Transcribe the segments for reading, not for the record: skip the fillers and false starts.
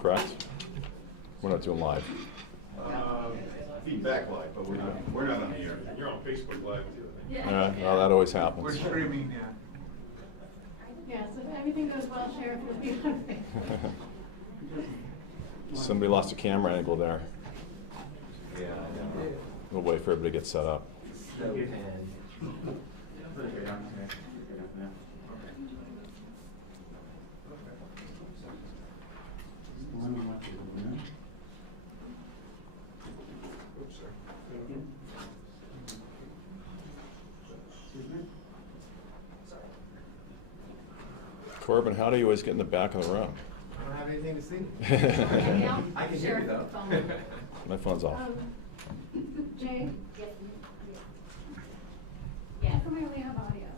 correct? We're not doing live. Feedback live, but we're not on the air. You're on Facebook Live too, I think. Well, that always We're happens. streaming, yeah. Yeah, so if everything goes well, Sheriff will be on Facebook. Somebody lost a camera angle there. Yeah, We'll wait for everybody to get set up. Oops, sorry. Corbin, how do you always get in the back of the room? I don't have anything to see. I can hear you, though. My phone's off. Jay? Yeah, come here, we have audio.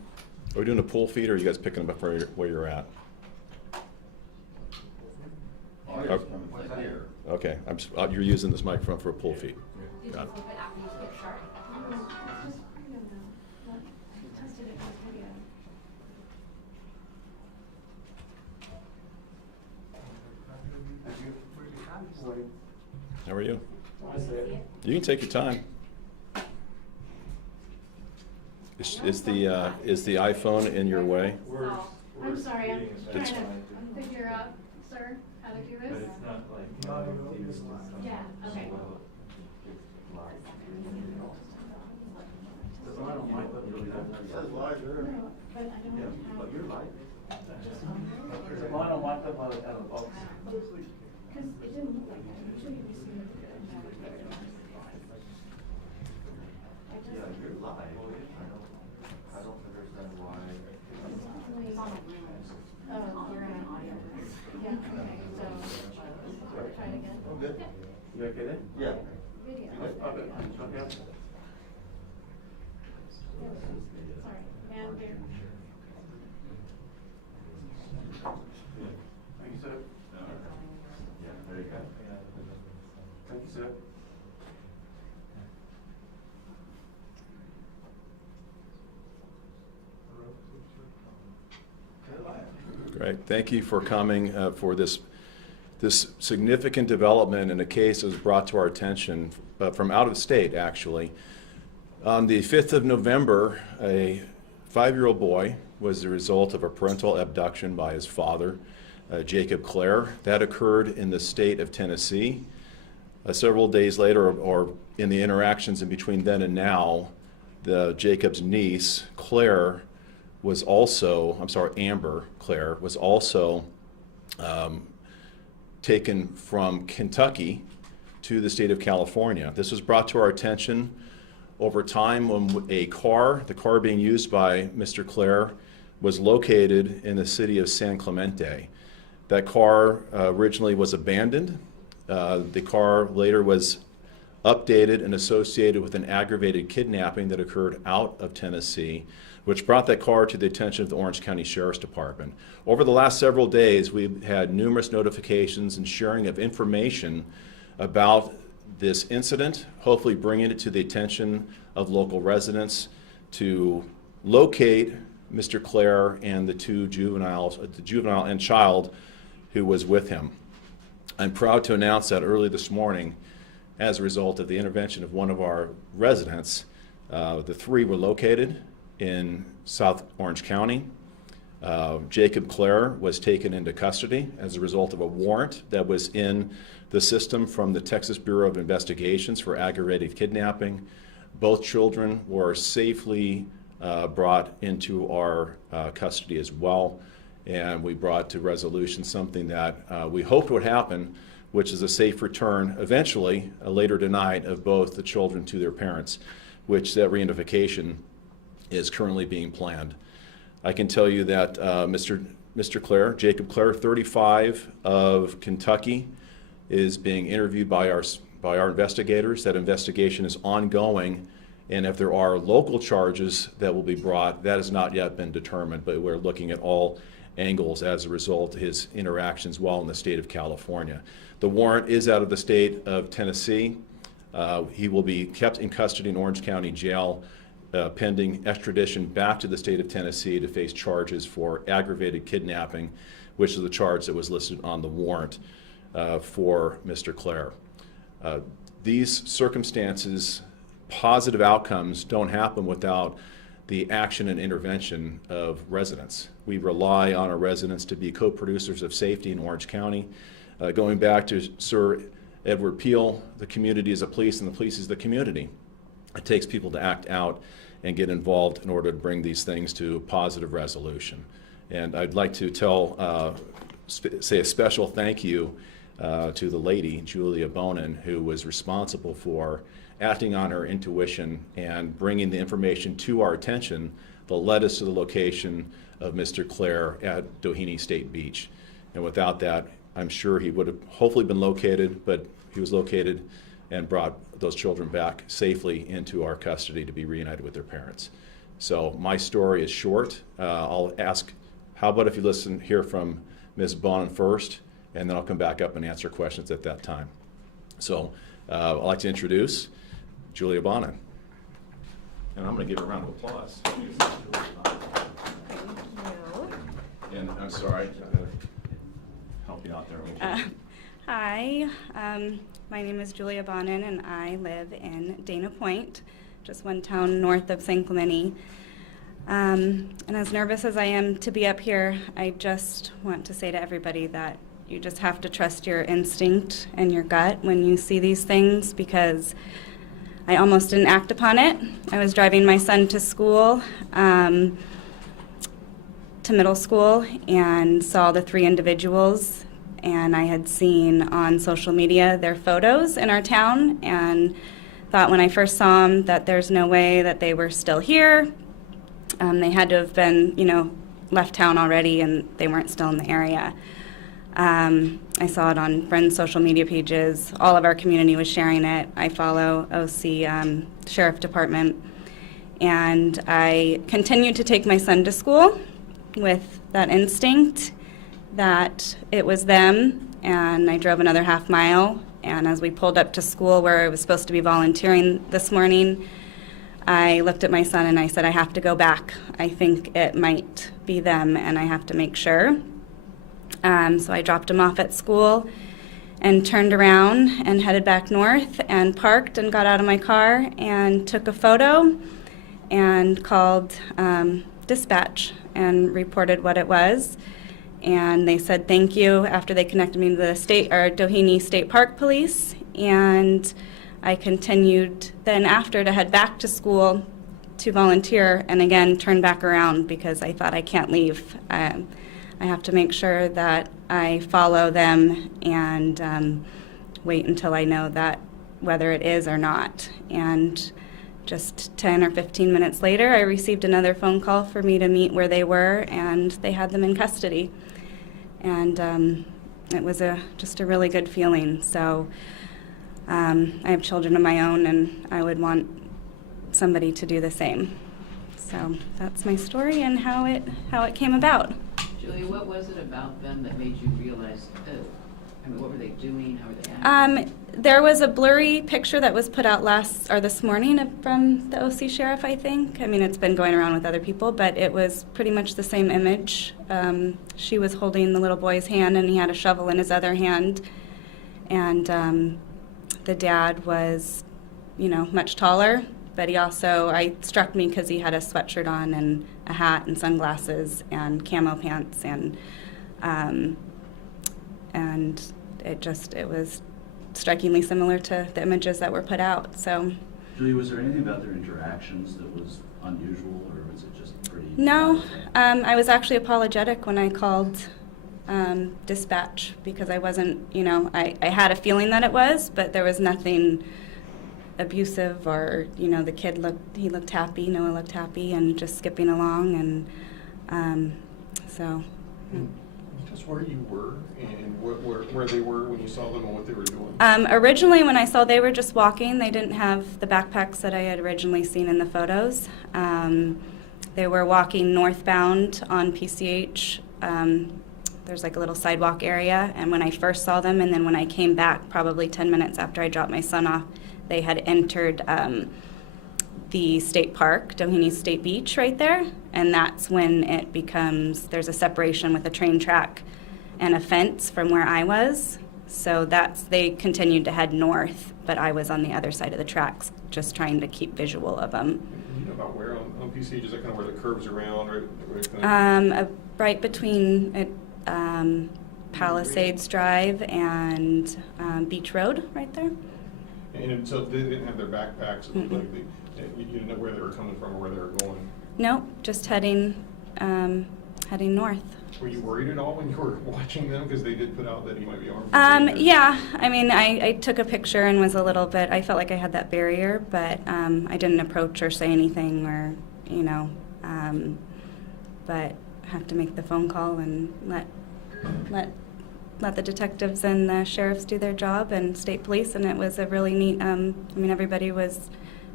Are we doing a pool feed, or are you guys picking up where you're at? Audio's coming from here. Okay, you're using this microphone for a pool feed. Did you Got it. flip it after you skip start? Just video now. I tested it with video. How are you? You can take your time. Is the iPhone in your way? Oh, I'm sorry, I'm trying It's to figure out, sir, how to do this. Yeah, okay. It says live there. No, but I don't have. you're live. Because it didn't look like that. Usually we see it. You're live. I don't understand why. Oh, you're on audio. Yeah, okay, so, try it again. Oh, good. You okay then? Yeah. Video. Okay. Okay. Sorry, and there. Thank you, sir. Yeah, there you go. Thank you, sir. Great. Thank you for coming for this significant development in a case that was brought to our attention from out of state, actually. On the 5th of November, a 5-year-old boy was the result of a parental abduction by his father, Jacob Clare. That occurred in the state of Tennessee. Several days later, or in the interactions in between then and now, Jacob's niece, Clare, was also, Amber Clare, was also taken from Kentucky to the state of California. This was brought to our attention over time when the car being used by Mr. Clare, was located in the city of San Clemente. That car originally was abandoned. The car later was updated and associated with an aggravated kidnapping that occurred out of Tennessee, which brought that car to the attention of the Orange County Sheriff's Department. Over the last several days, we've had numerous notifications and sharing of information about this incident, hopefully bringing it to the attention of local residents to locate Mr. Clare and the two juveniles, the juvenile and child who was with him. I'm proud to announce that early this morning, as a result of the intervention of one of our residents, the three were located in South Orange County. Jacob Clare was taken into custody as a result of a warrant that was in the system from the Texas Bureau of Investigations for aggravated kidnapping. Both children were safely brought into our custody as well, and we brought to resolution something that we hoped would happen, which is a safe return eventually, later tonight, of both the children to their parents, which that reunification is currently being planned. I can tell you that Mr. Clare, Jacob Clare, 35 of Kentucky, is being interviewed by our investigators. That investigation is ongoing, and if there are local charges that will be brought, that has not yet been determined, but we're looking at all angles as a result of his interactions while in the state of California. The warrant is out of the state of Tennessee. He will be kept in custody in Orange County Jail pending extradition back to the state of Tennessee to face charges for aggravated kidnapping, which is the charge that was listed on the warrant. for Mr. Clare. These circumstances, positive outcomes, don't happen without the action and intervention of residents. We rely on our residents to be co-producers of safety in Orange County. Going back to Sir Edward Peel, the community is a police and the police is the community. It takes people to act out and get involved in order to bring these things to positive resolution. And I'd like to say a special thank you to the lady, Julia Bonin, who was responsible for acting on her intuition and bringing the information to our attention that led us to the location of Mr. Clare at Doheny State Beach. And without that, I'm sure he would have hopefully been located, but he was located and brought those children back safely into our custody to be reunited with their parents. So my story is short. I'll ask, how about if you hear from Ms. Bonin first, and then I'll come back up and answer questions at that time. So I'd like to introduce Julia Bonin. And I'm going to give her a round of applause. Thank you. And I'm sorry, I'm going to help you out there. Hi, my name is Julia Bonin, and I live in Dana Point, just one town north of San Clemente. And as nervous as I am to be up here, I just want to say to everybody that you just have to trust your instinct and your gut when you see these things, because I almost didn't act upon it. I was driving my son to school, to middle school, and saw the 3 individuals, and I had seen on social media their photos in our town, and thought when I first saw them that there's no way that they were still here. They had to have been, left town already, and they weren't still in the area. I saw it on friends' social media pages. All of our community was sharing it. I follow OC Sheriff Department. And I continued to take my son to school with that instinct that it was them. And I drove another half mile. And as we pulled up to school where I was supposed to be volunteering this morning, I looked at my son and I said, I have to go back. I think it might be them, and I have to make sure. So I dropped him off at school and turned around and headed back north and parked and got out of my car and took a photo and called dispatch and reported what it was. And they said thank you after they connected me to the Doheny State Park Police. And I continued then after to head back to school to volunteer, and again turned back around because I thought I can't leave. I have to make sure that I follow them and wait until I know that whether it is or not. And just 10 or 15 minutes later, I received another phone call for me to meet where they were, and they had them in custody. And it was just a really good feeling. So I have children of my own, and I would want somebody to do the same. So that's my story and how it came about. Julia, what was it about them that made you realize, what were they doing? How were they acting? There was a blurry picture that was put out this morning from the OC sheriff, I think. It's been going around with other people, but it was pretty much the same image. She was holding the little boy's hand, and he had a shovel in his other hand. And the dad was, much taller, but he also, struck me because he had a sweatshirt on and a hat and sunglasses and camo pants, and it was strikingly similar to the images that were put out. So, Julia, was there anything about their interactions that was unusual, or was it just pretty? no, I was actually apologetic when I called dispatch, because I wasn't, I had a feeling that it was, but there was nothing abusive, or the kid looked happy, Noah looked happy and just skipping along, and so. Just where you were and where they were when you saw them and what they were doing. Originally, when I saw they were just walking, they didn't have the backpacks that I had originally seen in the photos. They were walking northbound on PCH. There's like a little sidewalk area, and when I first saw them, and then when I came back probably 10 minutes after I dropped my son off, they had entered the state park, Doheny State Beach right there, and that's when there's a separation with a train track and a fence from where I was. So they continued to head north, but I was on the other side of the tracks, just trying to keep visual of them. You know about where on PCH, is that kind of where the curves around, right? Right between Palisades Drive and Beach Road, right there. And so they didn't have their backpacks, it looked Mm-mm. like you didn't know where they were coming from or where they were going. Nope, just heading north. Were you worried at all when you were watching them? Because they did put out that he might be armed. Yeah, I mean, I took a picture and was a little bit, I felt like I had that barrier, but I didn't approach or say anything or, but have to make the phone call and let the detectives and the sheriffs do their job and state police, and it was a really neat, everybody was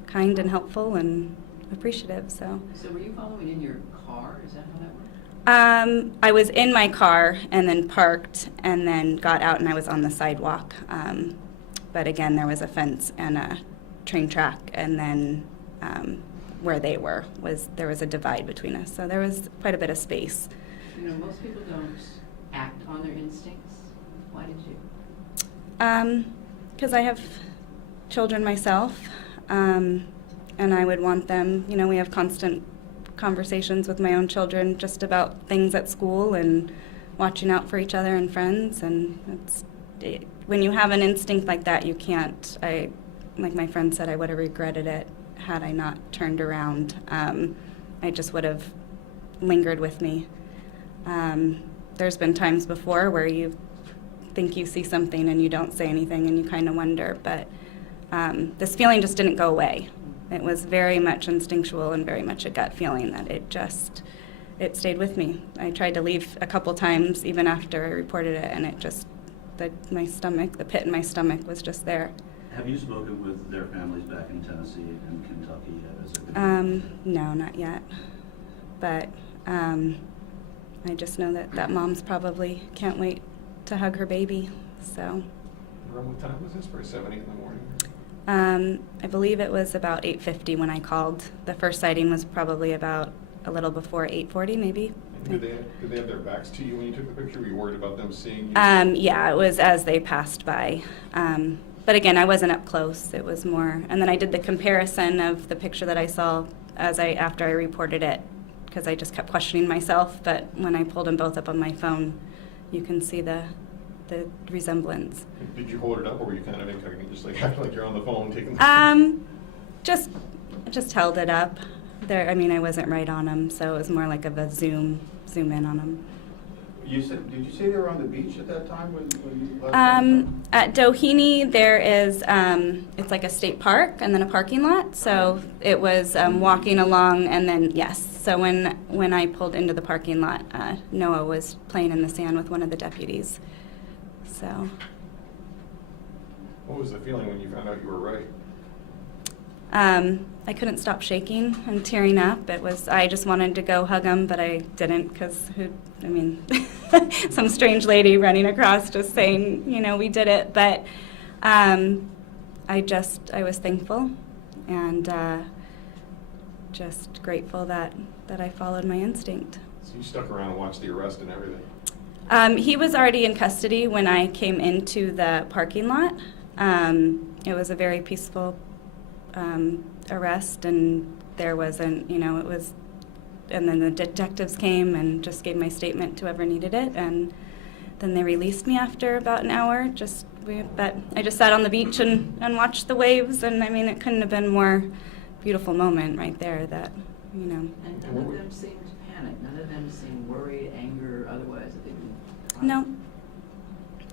kind and helpful and appreciative, so. So were you following in your car? Is that how that worked? I was in my car and then parked and then got out and I was on the sidewalk. But again, there was a fence and a train track, and then where they were there was a divide between us. So there was quite a bit of space. Most people don't act on their instincts. Why did you? Because I have children myself, and I would want them, we have constant conversations with my own children just about things at school and watching out for each other and friends, and when you have an instinct like that, you can't, like my friend said, I would have regretted it had I not turned around. I just would have lingered with me. There's been times before where you think you see something and you don't say anything and you kind of wonder, but this feeling just didn't go away. It was very much instinctual and very much a gut feeling that it stayed with me. I tried to leave a couple times even after I reported it, and it just, my stomach, the pit in my stomach was just there. Have you spoken with their families back in Tennessee and Kentucky yet? No, not yet. But I just know that mom's probably can't wait to hug her baby, so. Around what time was this? For 7, 8 in the morning? I believe it was about 8:50 when I called. The first sighting was probably about a little before 8:40, maybe. Did they have their backs to you when you took the picture? Were you worried about them seeing you? Yeah, it was as they passed by. But again, I wasn't up close. It was more, and then I did the comparison of the picture that I saw after I reported it, because I just kept questioning myself. But when I pulled them both up on my phone, you can see the resemblance. Did you hold it up, or were you kind of incognito, just like acting like you're on the phone taking the Just held it up. There, I wasn't right on them, so it was more like of a zoom in on them. Did you say they were on the beach at that time when you left? At Doheny, there is, it's like a state park and then a parking lot. So it was walking along, and then, yes. So when I pulled into the parking lot, Noah was playing in the sand with one of the deputies. So. What was the feeling when you found out you were right? I couldn't stop shaking and tearing up. I just wanted to go hug him, but I didn't, because some strange lady running across just saying, we did it. But I was thankful and just grateful that I followed my instinct. So you stuck around and watched the arrest and everything? He was already in custody when I came into the parking lot. It was a very peaceful arrest, and there wasn't, and then the detectives came and just gave my statement to whoever needed it, and then they released me after about an hour. But I just sat on the beach and watched the waves, and it couldn't have been more beautiful moment right there that, And none of them seemed panicked. None of them seemed worried, anger, otherwise. No,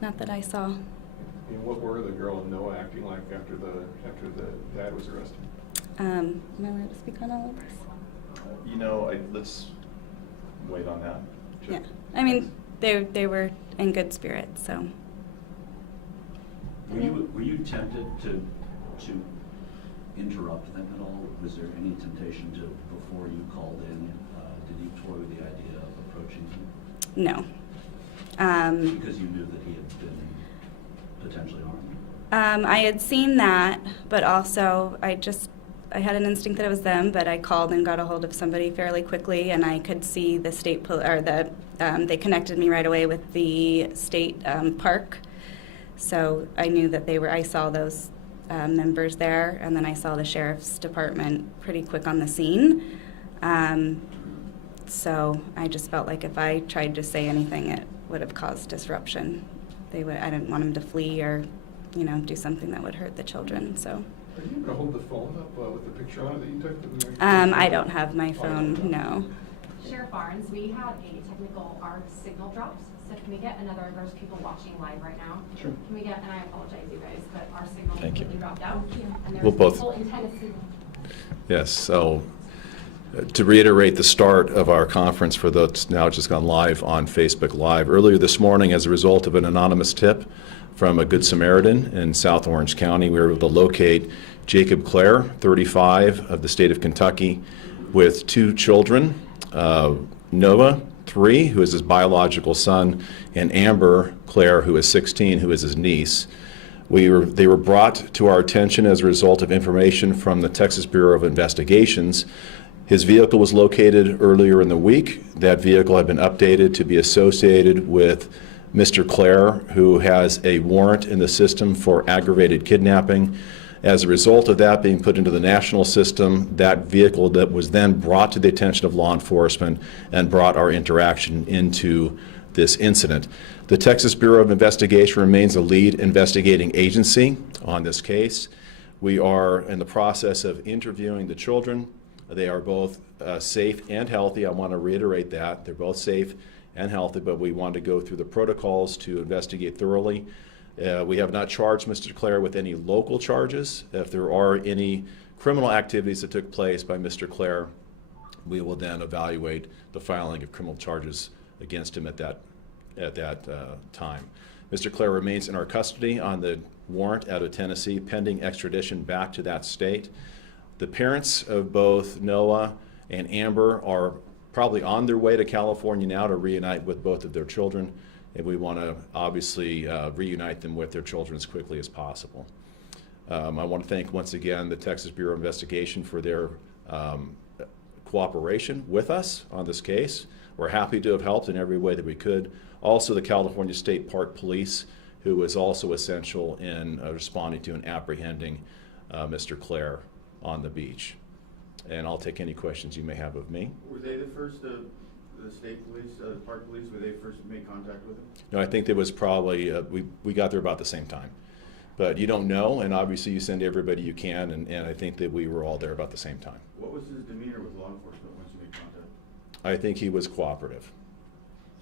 not that I saw. And what were the girl and Noah acting like after the dad was arrested? Am I allowed to speak on all of this? Let's wait on that. Yeah, they were in good spirits, so. Were you tempted to interrupt them at all? Was there any temptation to, before you called in, did you toy with the idea of approaching him? No. Because you knew that he had been potentially armed? I had seen that, but also I had an instinct that it was them, but I called and got a hold of somebody fairly quickly, and I could see the state they connected me right away with the state park. So I knew that I saw those members there, and then I saw the sheriff's department pretty quick on the scene. So I just felt like if I tried to say anything, it would have caused disruption. I didn't want them to flee or, do something that would hurt the children. So Are you able to hold the phone up with the picture on it that you took? I don't have my phone. No. Sheriff Barnes, we had our signal dropped. So can we get there's people watching live right now. Sure. Can we get, and I apologize you guys, but our signal Thank you. completely dropped out. And We'll there's both- people in Tennessee. Yes, so to reiterate the start of our conference for those now just gone live on Facebook Live, earlier this morning as a result of an anonymous tip from a Good Samaritan in South Orange County, we were able to locate Jacob Clare, 35, of the state of Kentucky, with 2 children, Noah, 3, who is his biological son, and Amber Clare, who is 16, who is his niece. They were brought to our attention as a result of information from the Texas Bureau of Investigations. His vehicle was located earlier in the week. That vehicle had been updated to be associated with Mr. Clare, who has a warrant in the system for aggravated kidnapping. As a result of that being put into the national system, that vehicle that was then brought to the attention of law enforcement and brought our interaction into this incident. The Texas Bureau of Investigation remains the lead investigating agency on this case. We are in the process of interviewing the children. They are both safe and healthy. I want to reiterate that. They're both safe and healthy, but we want to go through the protocols to investigate thoroughly. We have not charged Mr. Clare with any local charges. If there are any criminal activities that took place by Mr. Clare, we will then evaluate the filing of criminal charges against him at that time. Mr. Clare remains in our custody on the warrant out of Tennessee, pending extradition back to that state. The parents of both Noah and Amber are probably on their way to California now to reunite with both of their children, and we want to obviously reunite them with their children as quickly as possible. I want to thank once again the Texas Bureau of Investigation for their cooperation with us on this case. We're happy to have helped in every way that we could. Also, the California State Park Police, who was also essential in responding to and apprehending Mr. Clare on the beach. And I'll take any questions you may have of me. Were they the first, the state police, park police, were they first to make contact with him? No, I think there was probably, we got there about the same time. But you don't know, and obviously you send everybody you can, and I think that we were all there about the same time. What was his demeanor with law enforcement once you made contact? I think he was cooperative.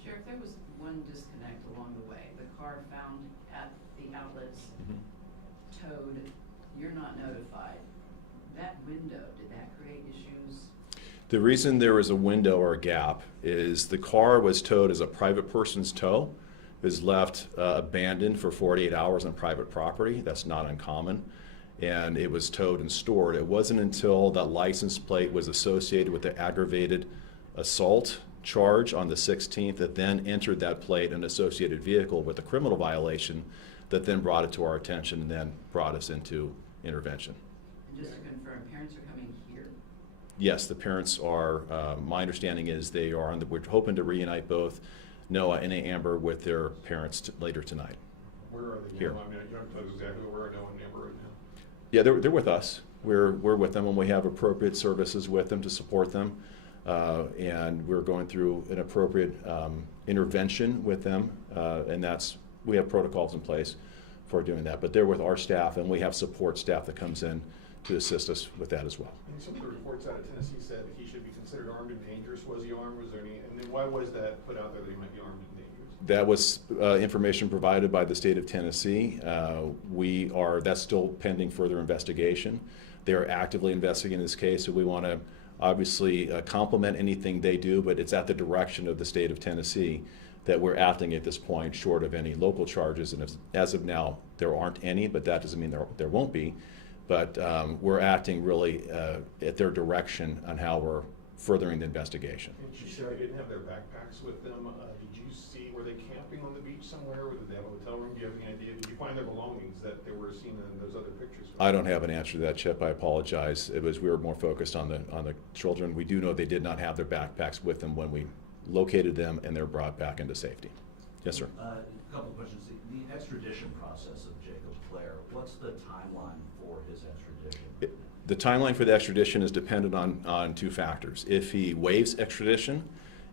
Sheriff, there was one disconnect along the way. The car found at the outlets towed, you're not notified. That window, did that create issues? The reason there was a window or a gap is the car was towed as a private person's tow. It was left abandoned for 48 hours on private property. That's not uncommon. And it was towed and stored. It wasn't until that license plate was associated with the aggravated assault charge on the 16th that then entered that plate and associated vehicle with a criminal violation that then brought it to our attention and then brought us into intervention. And just to confirm, parents are coming here? Yes, the parents are, my understanding is they are we're hoping to reunite both Noah and Amber with their parents later tonight. Where are they? Here. I mean, you don't tell us exactly where Noah and Amber right now. Yeah, they're with us. We're with them, and we have appropriate services with them to support them. And we're going through an appropriate intervention with them, and we have protocols in place for doing that. But they're with our staff, and we have support staff that comes in to assist us with that as well. And some of the reports out of Tennessee said that he should be considered armed and dangerous. Was he armed? Was there any? And then why was that put out there that he might be armed and dangerous? That was information provided by the state of Tennessee. That's still pending further investigation. They are actively investigating this case, so we want to obviously complement anything they do, but it's at the direction of the state of Tennessee that we're acting at this point, short of any local charges. And as of now, there aren't any, but that doesn't mean there won't be. But we're acting really at their direction on how we're furthering the investigation. And you said they didn't have their backpacks with them. Did you see, were they camping on the beach somewhere? Or did they have a hotel room? Do you have any idea? Did you find their belongings that they were seen in those other pictures? I don't have an answer to that, Chip. I apologize. We were more focused on the children. We do know they did not have their backpacks with them when we located them, and they're brought back into safety. Yes, sir. A couple of questions. The extradition process of Jacob Clare, what's the timeline for his extradition? The timeline for the extradition is dependent on two factors. If he waives extradition,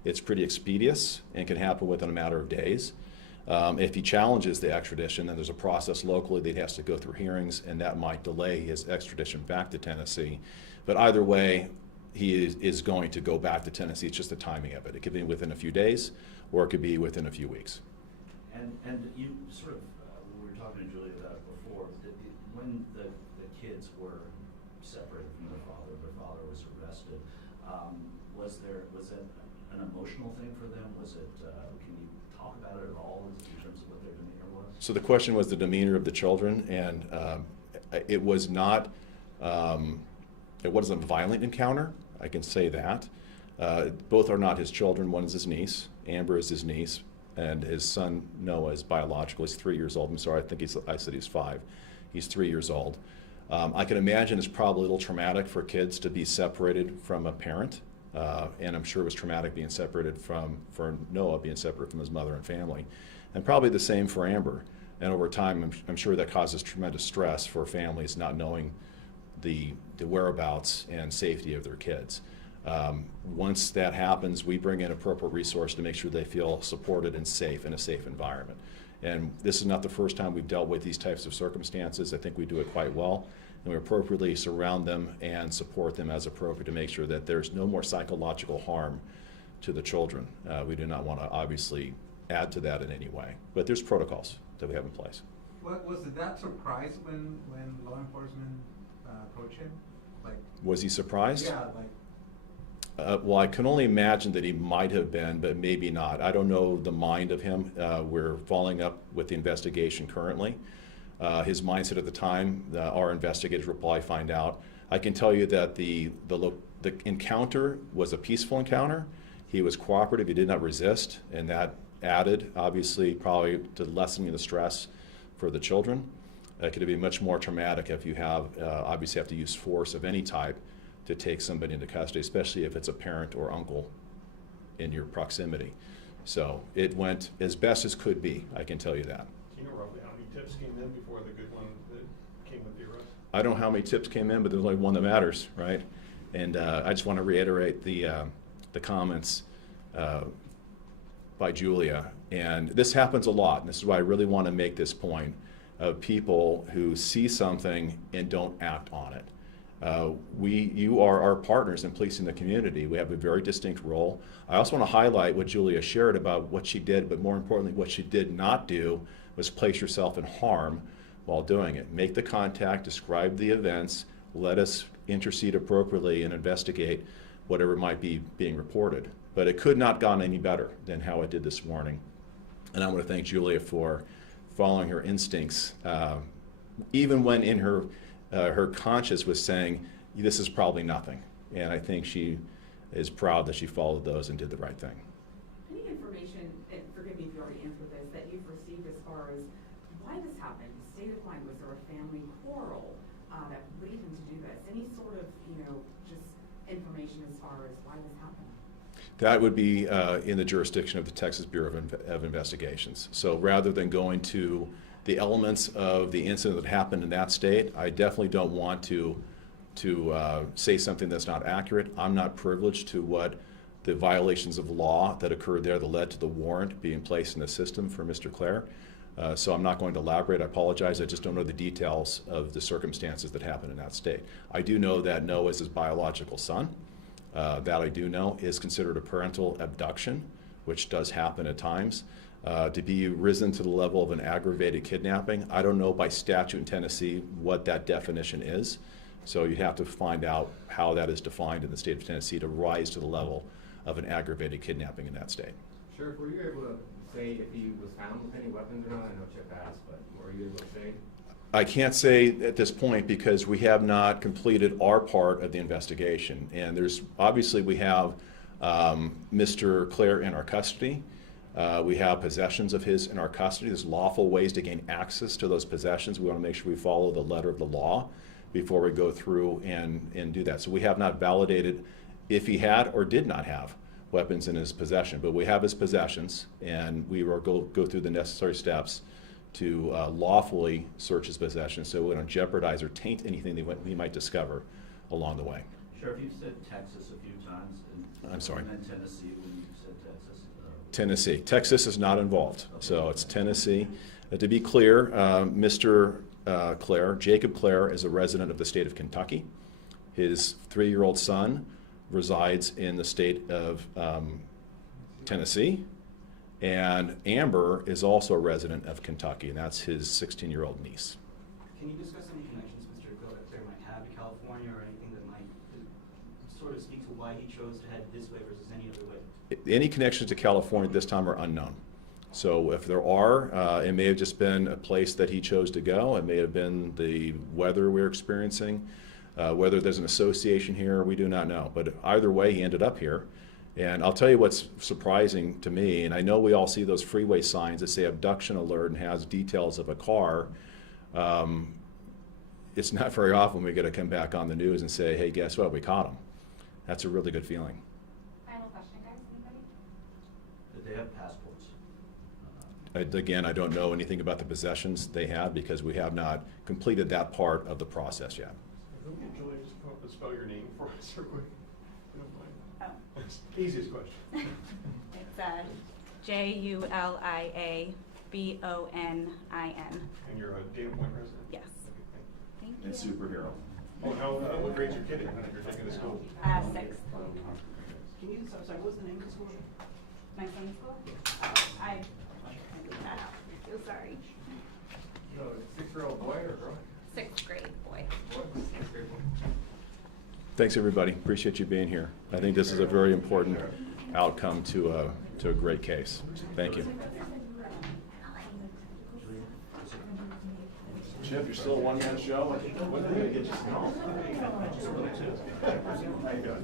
it's pretty expeditious and can happen within a matter of days. If he challenges the extradition, then there's a process locally that he has to go through hearings, and that might delay his extradition back to Tennessee. But either way, he is going to go back to Tennessee. It's just the timing of it. It could be within a few days, or it could be within a few weeks. And you sort of, we were talking to Julia about it before, when the kids were separated from their father was arrested, was that an emotional thing for them? Was it, can you talk about it at all in terms of what their demeanor was? So the question was the demeanor of the children, and it was not, it wasn't a violent encounter, I can say that. Both are not his children. One is his niece, Amber is his niece, and his son Noah is biological. He's 3 years old. I'm sorry, I said he's 5. He's 3 years old. I can imagine it's probably a little traumatic for kids to be separated from a parent, and I'm sure it was traumatic being separated for Noah being separated from his mother and family, and probably the same for Amber. And over time, I'm sure that causes tremendous stress for families not knowing the whereabouts and safety of their kids. Once that happens, we bring in appropriate resources to make sure they feel supported and safe in a safe environment. And this is not the first time we've dealt with these types of circumstances. I think we do it quite well, and we appropriately surround them and support them as appropriate to make sure that there's no more psychological harm to the children. We do not want to obviously add to that in any way, but there's protocols that we have in place. Was the dad surprised when law enforcement approached him? Like, Was he surprised? yeah, like, Well, I can only imagine that he might have been, but maybe not. I don't know the mind of him. We're following up with the investigation currently. His mindset at the time, our investigators will probably find out. I can tell you that the encounter was a peaceful encounter. He was cooperative. He did not resist, and that added, obviously, probably to lessening the stress for the children. It could be much more traumatic if you have, obviously, have to use force of any type to take somebody into custody, especially if it's a parent or uncle in your proximity. So it went as best as could be, I can tell you that. Do you know roughly how many tips came in before the good one that came with the arrest? I don't know how many tips came in, but there's only one that matters, right? And I just want to reiterate the comments by Julia. And this happens a lot, and this is why I really want to make this point of people who see something and don't act on it. You are our partners in policing the community. We have a very distinct role. I also want to highlight what Julia shared about what she did, but more importantly, what she did not do was place yourself in harm while doing it. Make the contact, describe the events, let us intercede appropriately and investigate whatever might be being reported. But it could not have gone any better than how it did this morning. And I want to thank Julia for following her instincts, even when in her conscience was saying, this is probably nothing. And I think she is proud that she followed those and did the right thing. Any information, and forgive me if you already answered this, that you've received as far as why this happened, state of mind, was there a family quarrel that lead him to do this? Any sort of, just information as far as why this happened? That would be in the jurisdiction of the Texas Bureau of Investigations. So rather than going to the elements of the incident that happened in that state, I definitely don't want to say something that's not accurate. I'm not privileged to what the violations of law that occurred there that led to the warrant being placed in the system for Mr. Clare. So I'm not going to elaborate. I apologize. I just don't know the details of the circumstances that happened in that state. I do know that Noah is his biological son. That I do know is considered a parental abduction, which does happen at times. To be risen to the level of an aggravated kidnapping, I don't know by statute in Tennessee what that definition is. So you'd have to find out how that is defined in the state of Tennessee to rise to the level of an aggravated kidnapping in that state. Sheriff, were you able to say if he was found with any weapons or not? I know Chip asked, but were you able to say? I can't say at this point because we have not completed our part of the investigation. And there's, obviously we have Mr. Clare in our custody. We have possessions of his in our custody. There's lawful ways to gain access to those possessions. We want to make sure we follow the letter of the law before we go through and do that. So we have not validated if he had or did not have weapons in his possession. But we have his possessions, and we will go through the necessary steps to lawfully search his possessions so we don't jeopardize or taint anything that we might discover along the way. Sheriff, you've said Texas a few times. I'm sorry. And then Tennessee when you said Texas. Tennessee. Texas is not involved, so it's Tennessee. To be clear, Mr. Clare, Jacob Clare, is a resident of the state of Kentucky. His 3-year-old son resides in the state of Tennessee, and Amber is also a resident of Kentucky, and that's his 16-year-old niece. Can you discuss any connections Mr. Clare might have to California, or anything that might sort of speak to why he chose to head this way versus any other way? Any connections to California at this time are unknown. So if there are, it may have just been a place that he chose to go. It may have been the weather we're experiencing. Whether there's an association here, we do not know. But either way, he ended up here. And I'll tell you what's surprising to me, and I know we all see those freeway signs that say abduction alert and has details of a car. It's not very often we get to come back on the news and say, hey, guess what, we caught him. That's a really good feeling. Final question, guys, anybody? Did they have passports? Again, I don't know anything about the possessions they had because we have not completed that part of the process yet. Can we get Julia just to come up and spell your name for us real quick? If you don't mind. Oh. Easiest question. It's Juliabonnin. And you're a Dana Point resident? Yes. Okay, thank you. Thank you. And superhero. What grades your kid in? You're taking this school? 6th. Can you, sorry, what was the name of the school? My son's school? I feel sorry. So, 6-year-old boy or girl? 6th grade boy. Boy? 6th grade boy. Thanks, everybody. Appreciate you being here. I think this is a very important outcome to a great case. Thank you. Chip, you're still a one-man show? When are we going to get you home? How you doing?